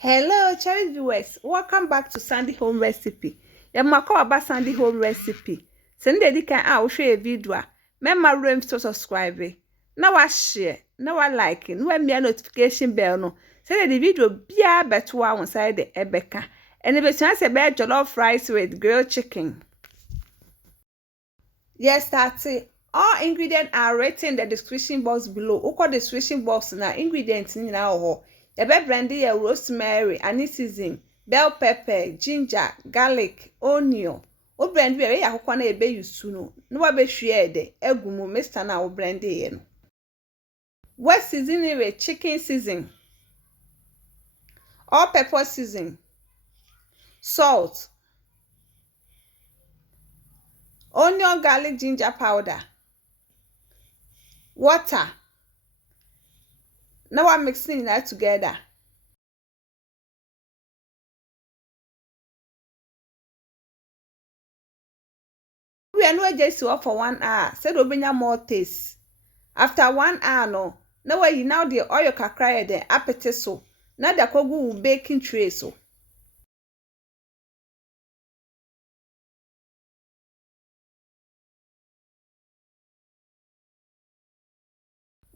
Hello, cherry viewers. Welcome back to Sandy Home Recipe. Yamako about Sandy Home Recipe. Send the can out share a video. Remember room to subscribe. Now I share. Now I like it. No me notification bell no. Send the video be a better one inside the ebeka. And if it's chance a bed jollof rice with grilled chicken. Yes, that's it. All ingredients are written in the description box below. Oko description box na ingredients ni na ho. Ebe brandy ya rosemary, season, bell pepper, ginger, garlic, onion. O brandy we ya akwukwo na ebe yusu no. No wa be hwe de egumu Mr. na o brandy ye no. What seasoning with chicken season. All pepper season. Salt. Onion, garlic, ginger powder. Water. Now I'm mixing that together. We are not just for 1 hour. Said obinya more taste. After 1 hour no. Now you now the oil kakra the appetite so. Now the kogu baking tray so.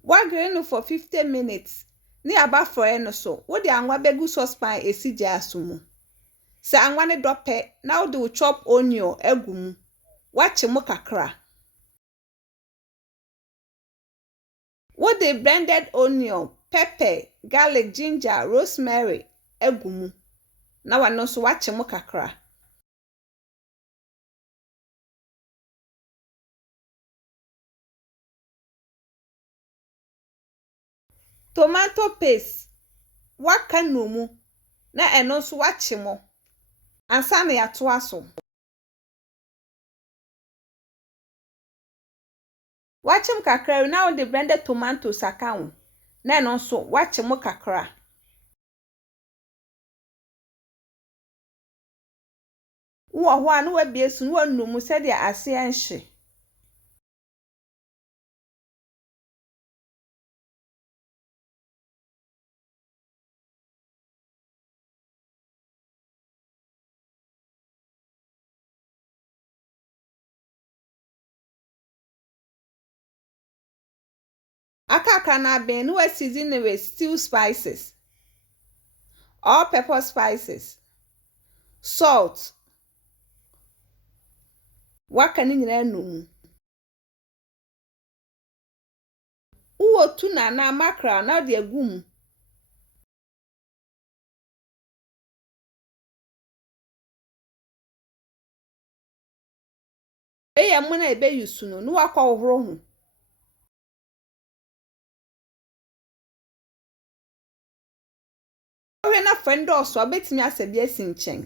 Wa grill for 50 minutes. Ni aba for no so. Wo de anwa begu saucepan esi gas mu. Sa anwa ne dope, now do chop onion egu mu. Wachi mu kakra. Wo de blended onion, pepper, garlic, ginger, rosemary egu mu. Na wa no so wachi mu kakra. Tomato paste. Waka no mu. Na eno so wachi mu. Ansa na ya to aso. Wachim kakra now the blended tomatoes account. Na eno so wachi mu kakra. Wo ho anu wa biesu no anu mu se de ase anhye. Akaka na ben no season with stew spices. All pepper spices. Salt. Waka ni nyina num. Uwo tuna na mackerel na de agum. Eya mu na ebe yusu no wakwa ohoro ho. Owe na friend oso abetimi asabi asinchen.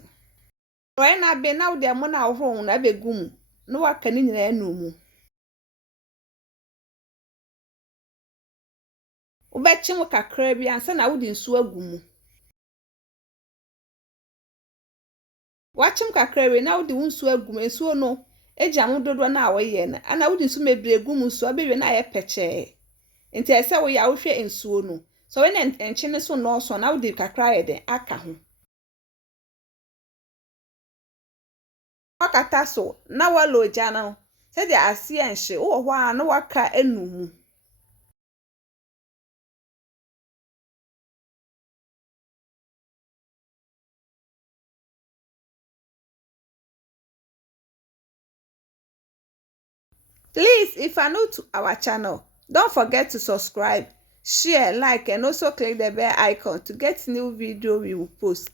Owe na be na de mu na ohoro na begum no waka ni nyina num. Ubechim kakra bi ansa na wudi nsu agum. Wachim kakra we na wudi nsu agum ensu no ejam dodo na awoye na ana wudi nsu mebregu mu nsu abewe na ye peche. Nti ese wo ya wo hwe ensuo no. So when enchine so no so na wudi kakra ye de aka ho. Wakata so na walo ja na se de ase enhye wo ho a na waka enum. Please, if you are new to our channel, don't forget to subscribe, share, like, and also click the bell icon to get new video we will post.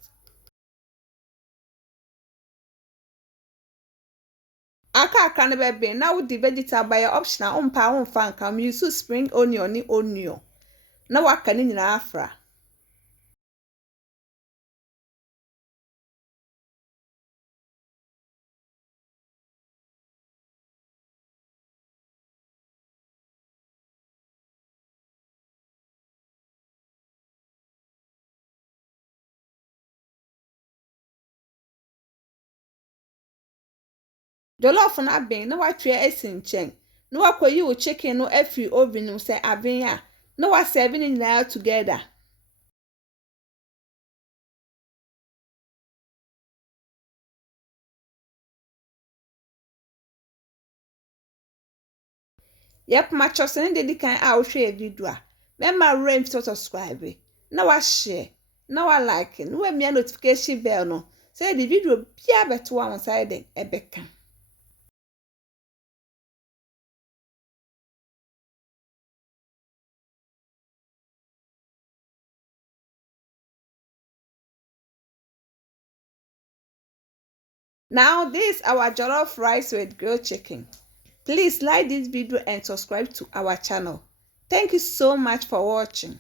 Aka ne bebe na with the vegetable by optional on fan can use spring onion ni onion. Na waka ni nyina afra. Jollof na ben na watwe esinchen. Na wakoyi wo chicken no afri oven no say aben a. Na wa serve ni nyina together. Yep, my choice and they can out share video. Remember rain to subscribe. Now I share. Now I like it. No me notification bell no. Say the video be better one side e beka. Now this is our jollof rice with grilled chicken. Please like this video and subscribe to our channel. Thank you so much for watching.